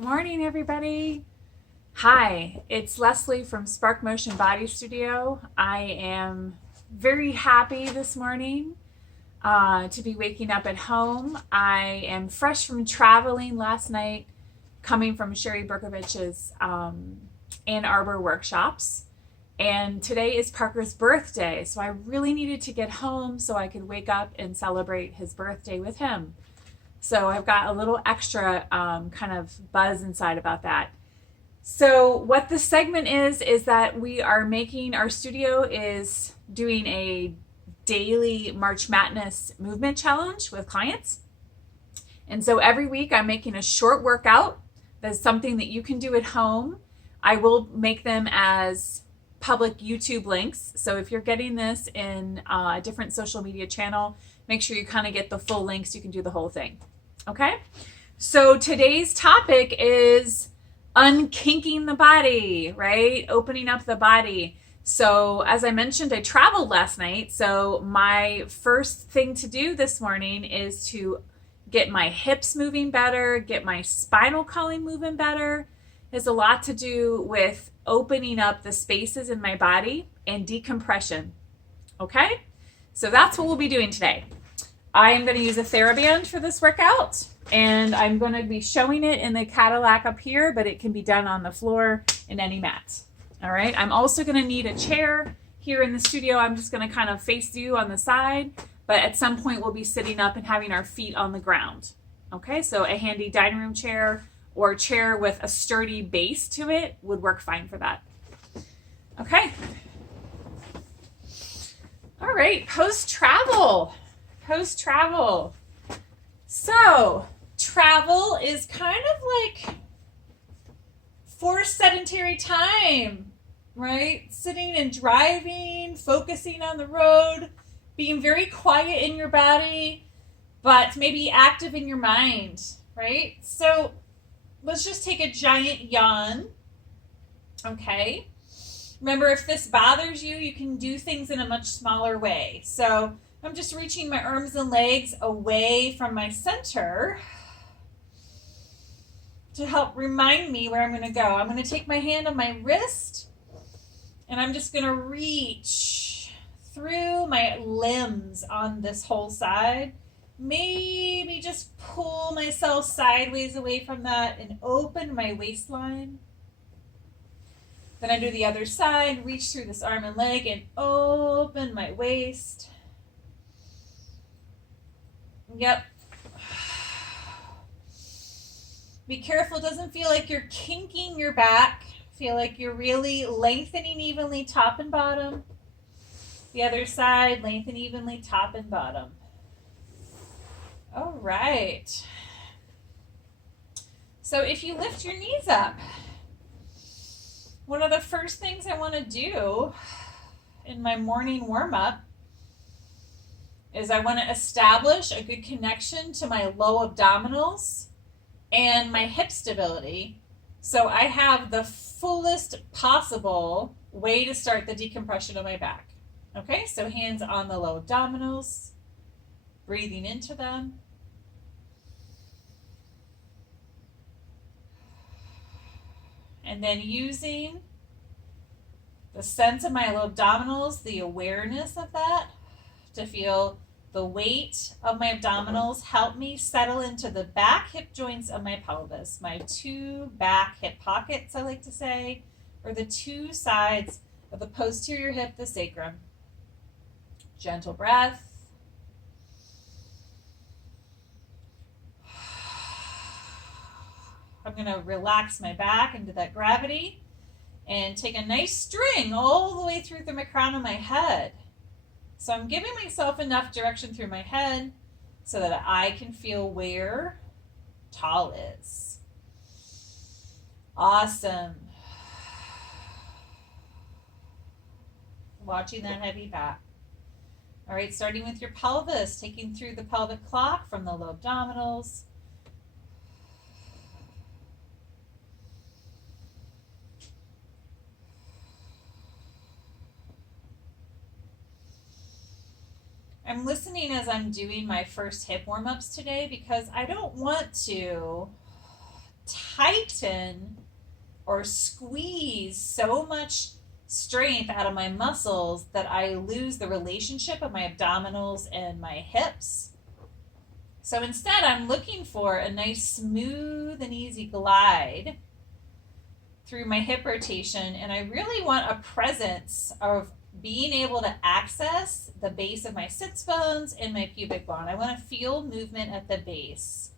Good morning, everybody. Hi, it's Leslie from Spark Motion Body Studio. I am very happy this morning to be waking up at home. I am fresh from traveling last night, coming from Sherry Berkovich's Ann Arbor workshops. And today is Parker's birthday, so I really needed to get home so I could wake up and celebrate his birthday with him. So I've got a little extra kind of buzz inside about that. So what this segment is that we are making, our studio is doing a daily March Madness movement challenge with clients. And so every week I'm making a short workout that's something that you can do at home. I will make them as public YouTube links. So if you're getting this in a different social media channel, make sure you kind of get the full links. You can do the whole thing. Okay? So today's topic is unkinking the body, right? Opening up the body. So as I mentioned, I traveled last night. So my first thing to do this morning is to get my hips moving better, get my spinal column moving better. It has a lot to do with opening up the spaces in my body and decompression. Okay? So that's what we'll be doing today. I am going to use a TheraBand for this workout, and I'm going to be showing it in the Cadillac up here, but it can be done on the floor in any mat. All right. I'm also going to need a chair here in the studio. I'm just going to kind of face you on the side, but at some point we'll be sitting up and having our feet on the ground. Okay. So a handy dining room chair or a chair with a sturdy base to it would work fine for that. Okay. All right. Post-travel. So, travel is kind of like forced sedentary time, right? Sitting and driving, focusing on the road, being very quiet in your body, but maybe active in your mind, right? So, let's just take a giant yawn, okay? Remember, if this bothers you, you can do things in a much smaller way. So, I'm just reaching my arms and legs away from my center to help remind me where I'm going to go. I'm going to take my hand on my wrist and I'm just going to reach through my limbs on this whole side. Maybe just pull myself sideways away from that and open my waistline. Then I do the other side, reach through this arm and leg and open my waist. Yep. Be careful, it doesn't feel like you're kinking your back. Feel like you're really lengthening evenly top and bottom. The other side, lengthen evenly top and bottom. All right. So if you lift your knees up, one of the first things I want to do in my morning warm-up is I want to establish a good connection to my low abdominals and my hip stability so I have the fullest possible way to start the decompression of my back. Okay, so hands on the low abdominals, breathing into them. And then using the sense of my low abdominals, the awareness of that, to feel the weight of my abdominals help me settle into the back hip joints of my pelvis, my two back hip pockets, I like to say, or the two sides of the posterior hip, the sacrum. Gentle breath. I'm going to relax my back into that gravity and take a nice string all the way through my crown of my head. So I'm giving myself enough direction through my head so that I can feel where tall is. Awesome. Watching that heavy back. All right, starting with your pelvis, taking through the pelvic clock from the low abdominals. I'm listening as I'm doing my first hip warm-ups today because I don't want to tight tighten or squeeze so much strength out of my muscles that I lose the relationship of my abdominals and my hips. So instead, I'm looking for a nice, smooth, and easy glide through my hip rotation, and I really want a presence of being able to access the base of my sits bones and my pubic bone. I want to feel movement at the base,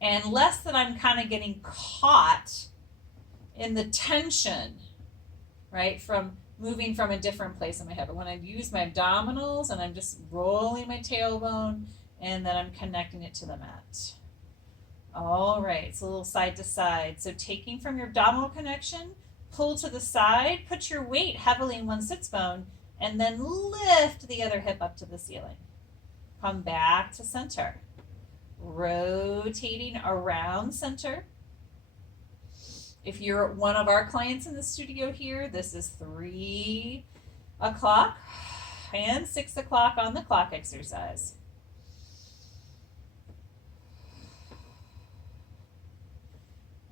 and less that I'm kind of getting caught in the tension, right, from moving from a different place in my hip. I want to use my abdominals, and I'm just rolling my tailbone, and then I'm connecting it to the mat. All right, so a little side to side. So taking from your abdominal connection, pull to the side, put your weight heavily in one sits bone, and then lift the other hip up to the ceiling. Come back to center. Rotating around center. If you're one of our clients in the studio here, this is 3 o'clock and 6 o'clock on the clock exercise.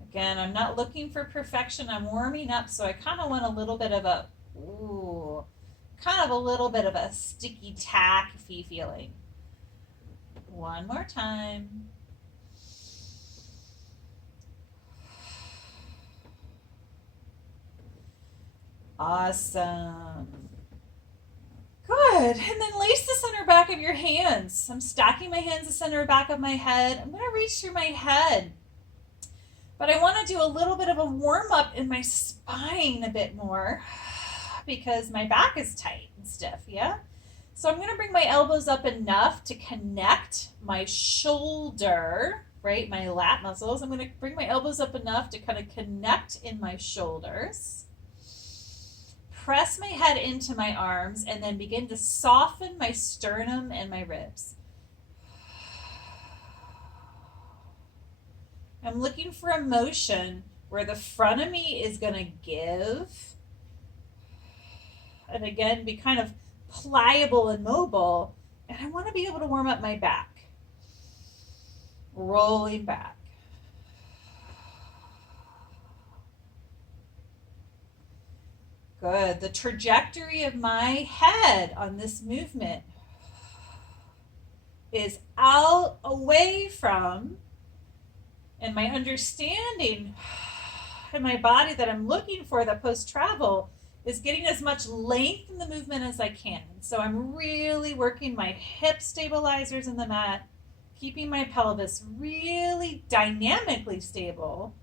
Again, I'm not looking for perfection. I'm warming up, so I kind of want a little bit of a, sticky tacky feeling. One more time. Awesome. Good. And then lace the center back of your hands. I'm stacking my hands the center back of my head. I'm going to reach through my head. But I want to do a little bit of a warm up in my spine a bit more because my back is tight and stiff, yeah? So I'm going to bring my elbows up enough to connect my shoulder, right? My lat muscles. I'm going to bring my elbows up enough to kind of connect in my shoulders. Press my head into my arms and then begin to soften my sternum and my ribs. I'm looking for a motion where the front of me is going to give and again be kind of pliable and mobile, and I want to be able to warm up my back. Rolling back. Good. The trajectory of my head on this movement is out, away from, and my understanding in my body that I'm looking for, that post-travel, is getting as much length in the movement as I can. So I'm really working my hip stabilizers in the mat, keeping my pelvis really dynamically stable.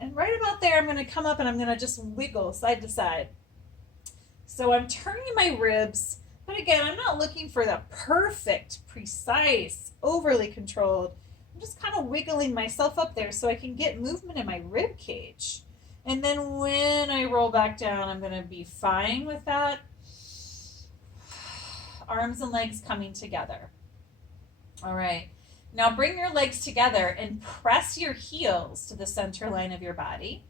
And right about there, I'm going to come up and I'm going to just wiggle side to side. So I'm turning my ribs, but again, I'm not looking for the perfect, precise, overly controlled. I'm just kind of wiggling myself up there so I can get movement in my rib cage. And then when I roll back down, I'm going to be fine with that. Arms and legs coming together. All right. Now bring your legs together and press your heels to the center line of your body.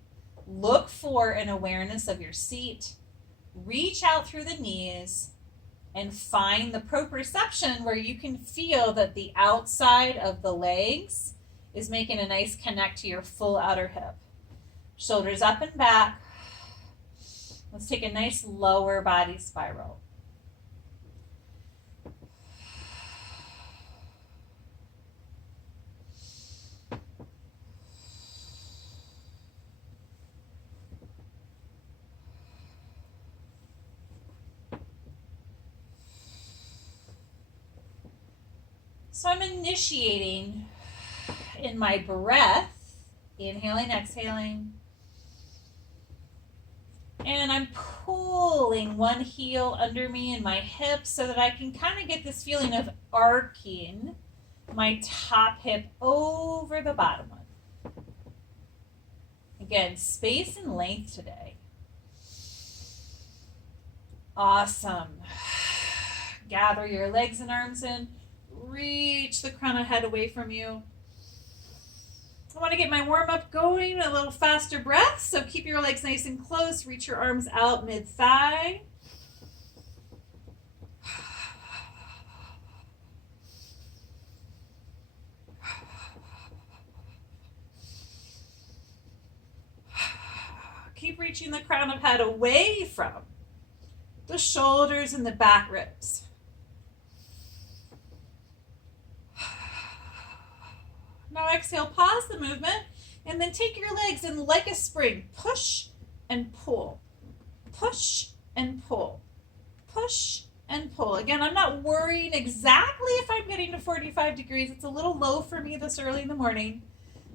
Look for an awareness of your seat. Reach out through the knees and find the proprioception where you can feel that the outside of the legs is making a nice connect to your full outer hip. Shoulders up and back. Let's take a nice lower body spiral. So I'm initiating in my breath, inhaling, exhaling. And I'm pulling one heel under me and my hips so that I can kind of get this feeling of arcing my top hip over the bottom one. Again, space and length today. Awesome. Gather your legs and arms in. Reach the crown of head away from you. I want to get my warm up going, a little faster breath. So keep your legs nice and close. Reach your arms out mid-thigh. reaching the crown of head away from the shoulders and the back ribs. Now exhale, pause the movement, and then take your legs and like a spring, push and pull, push and pull, push and pull. Again, I'm not worrying exactly if I'm getting to 45 degrees. It's a little low for me this early in the morning,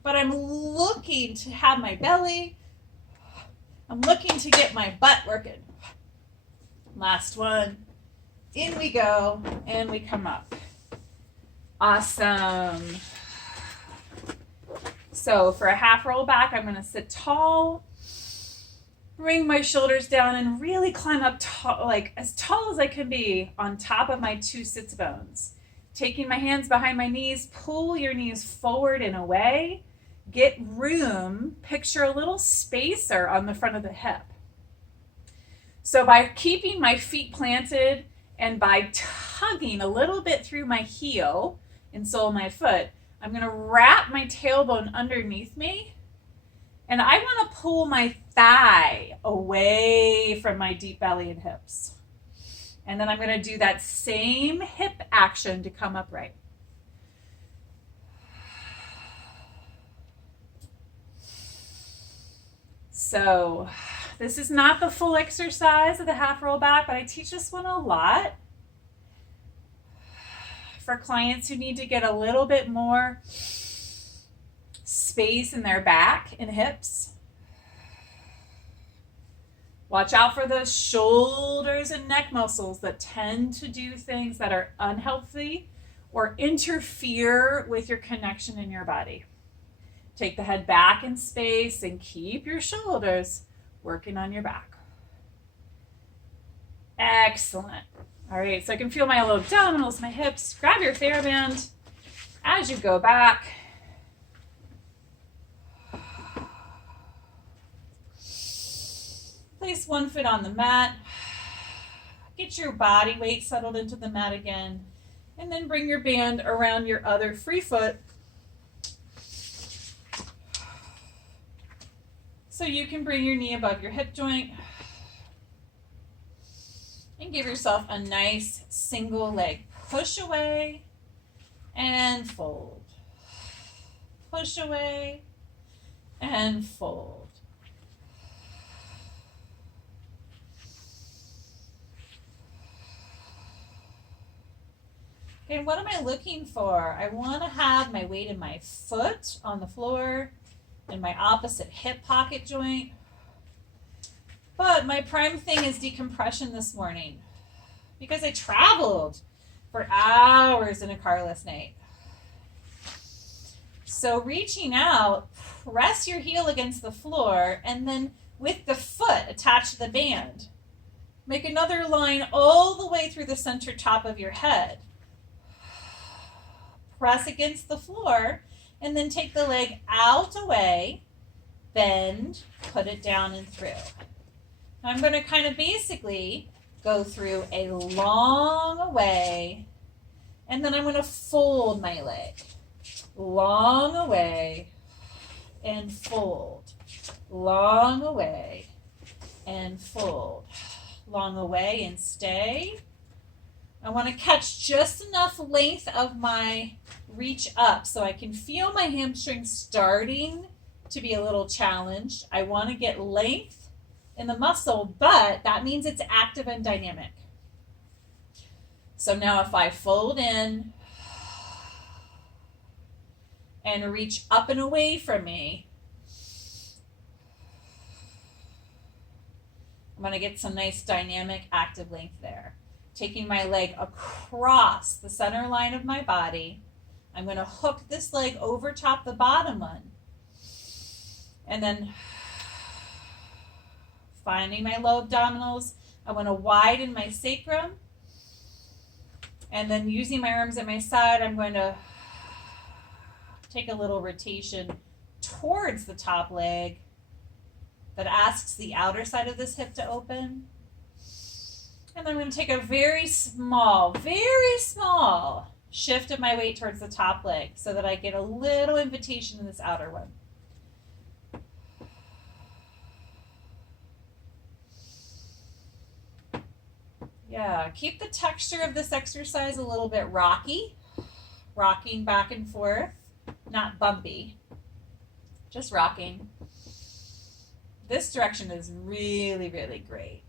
but I'm looking to have my belly. I'm looking to get my butt working. Last one. In we go, and we come up. Awesome. So for a half roll back, I'm going to sit tall, bring my shoulders down, and really climb up tall, like as tall as I can be on top of my two sits bones. Taking my hands behind my knees, pull your knees forward and away. Get room, picture a little spacer on the front of the hip. So by keeping my feet planted and by tugging a little bit through my heel and sole of my foot, I'm going to wrap my tailbone underneath me, and I want to pull my thigh away from my deep belly and hips. And then I'm going to do that same hip action to come upright. So this is not the full exercise of the half roll back, but I teach this one a lot for clients who need to get a little bit more space in their back and hips. Watch out for those shoulders and neck muscles that tend to do things that are unhealthy or interfere with your connection in your body. Take the head back in space and keep your shoulders working on your back. Excellent. All right, so I can feel my low abdominals, my hips. Grab your TheraBand as you go back. Place one foot on the mat. Get your body weight settled into the mat again. And then bring your band around your other free foot. So you can bring your knee above your hip joint. And give yourself a nice single leg push away and fold. Push away and fold. Okay, what am I looking for? I want to have my weight in my foot on the floor and my opposite hip pocket joint. But my prime thing is decompression this morning because I traveled for hours in a carless night. So reaching out, press your heel against the floor, and then with the foot attached to the band, make another line all the way through the center top of your head. Press against the floor, and then take the leg out away, bend, put it down and through. I'm going to kind of basically go through a long way, and then I'm going to fold my leg. Long away and fold. Long away and fold. Long away and stay. I want to catch just enough length of my reach up so I can feel my hamstrings starting to be a little challenged. I want to get length in the muscle, but that means it's active and dynamic. So now if I fold in and reach up and away from me, I'm going to get some nice dynamic active length there. Taking my leg across the center line of my body, I'm going to hook this leg over top the bottom one. And then finding my low abdominals, I want to widen my sacrum. And then using my arms at my side, I'm going to take a little rotation towards the top leg that asks the outer side of this hip to open. And then I'm going to take a very small shift of my weight towards the top leg so that I get a little invitation in this outer one. Yeah, keep the texture of this exercise a little bit rocky, rocking back and forth, not bumpy, just rocking. This direction is really, really great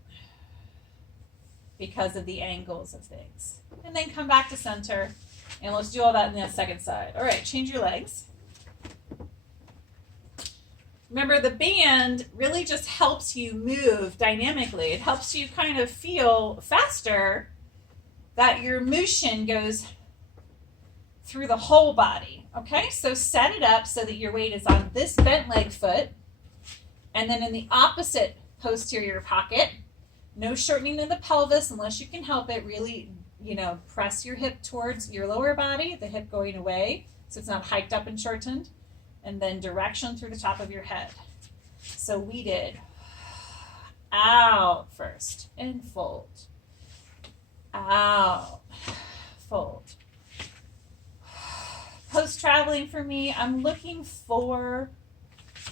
because of the angles of things. And then come back to center, and let's do all that in the second side. All right, change your legs. Remember, the band really just helps you move dynamically. It helps you kind of feel faster, that your motion goes through the whole body. Okay, so set it up so that your weight is on this bent leg foot, and then in the opposite posterior pocket. No shortening of the pelvis unless you can help it. Really, press your hip towards your lower body, the hip going away, so it's not hiked up and shortened. And then direction through the top of your head. So we did out first and fold. Out, fold. Post-traveling for me, I'm looking for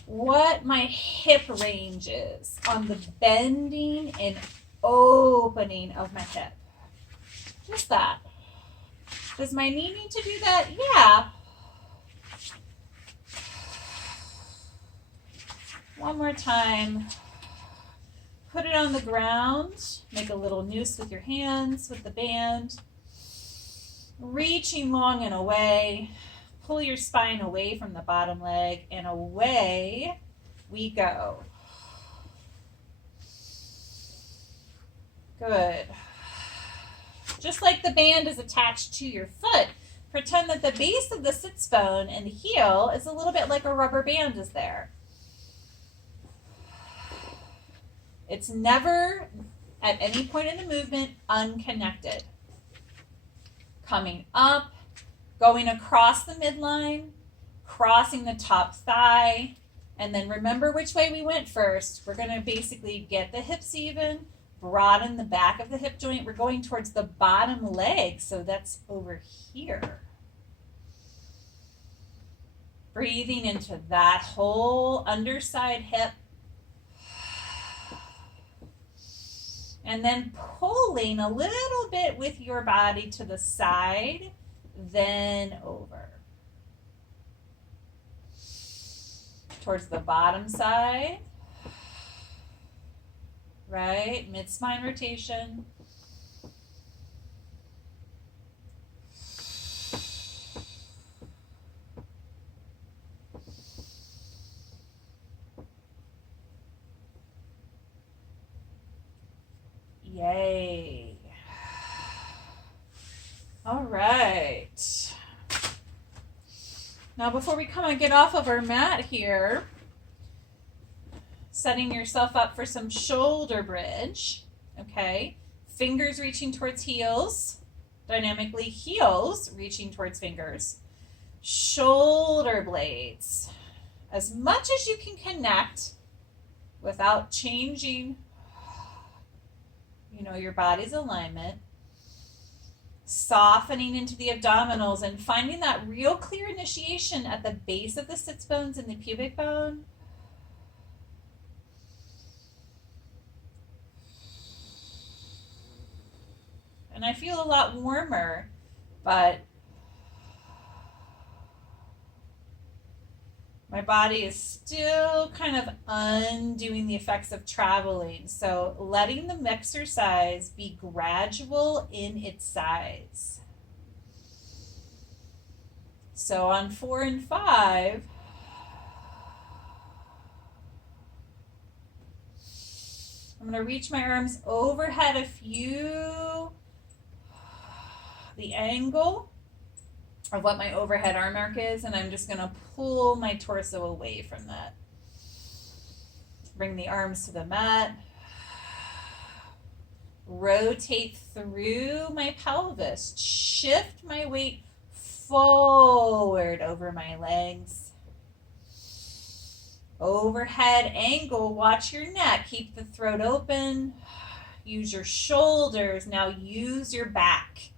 what my hip range is on the bending and opening of my hip. Just that. Does my knee need to do that? Yeah. One more time. Put it on the ground. Make a little noose with your hands, with the band. Reaching long and away. Pull your spine away from the bottom leg, and away we go. Good. Just like the band is attached to your foot, pretend that the base of the sits bone and the heel is a little bit like a rubber band is there. It's never, at any point in the movement, unconnected. Coming up, going across the midline, crossing the top thigh, and then remember which way we went first. We're going to basically get the hips even, broaden the back of the hip joint. We're going towards the bottom leg, so that's over here. Breathing into that whole underside hip. And then pulling a little bit with your body to the side, then over. Towards the bottom side. Right? Mid-spine rotation. Yay. All right. Now before we come and get off of our mat here, setting yourself up for some shoulder bridge, okay? Fingers reaching towards heels, dynamically heels reaching towards fingers. Shoulder blades. As much as you can connect without changing your body's alignment, softening into the abdominals and finding that real clear initiation at the base of the sits bones and the pubic bone. And I feel a lot warmer, but my body is still kind of undoing the effects of traveling. So letting the exercise be gradual in its size. So on 4 and 5, I'm going to reach my arms overhead a few, the angle of what my overhead arm arc is, and I'm just going to pull my torso away from that. Bring the arms to the mat. Rotate through my pelvis. Shift my weight forward over my legs. Overhead angle. Watch your neck. Keep the throat open. Use your shoulders. Now use your back.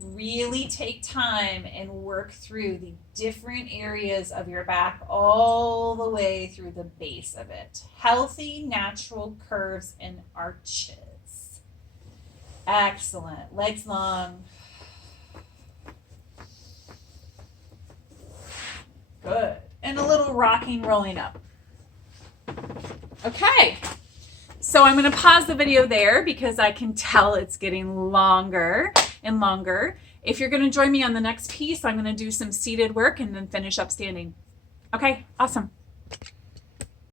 Really take time and work through the different areas of your back all the way through the base of it. Healthy, natural curves and arches. Excellent. Legs long. Good. And a little rocking, rolling up. Okay. So I'm going to pause the video there because I can tell it's getting longer and longer. If you're going to join me on the next piece, I'm going to do some seated work and then finish up standing. Okay, awesome.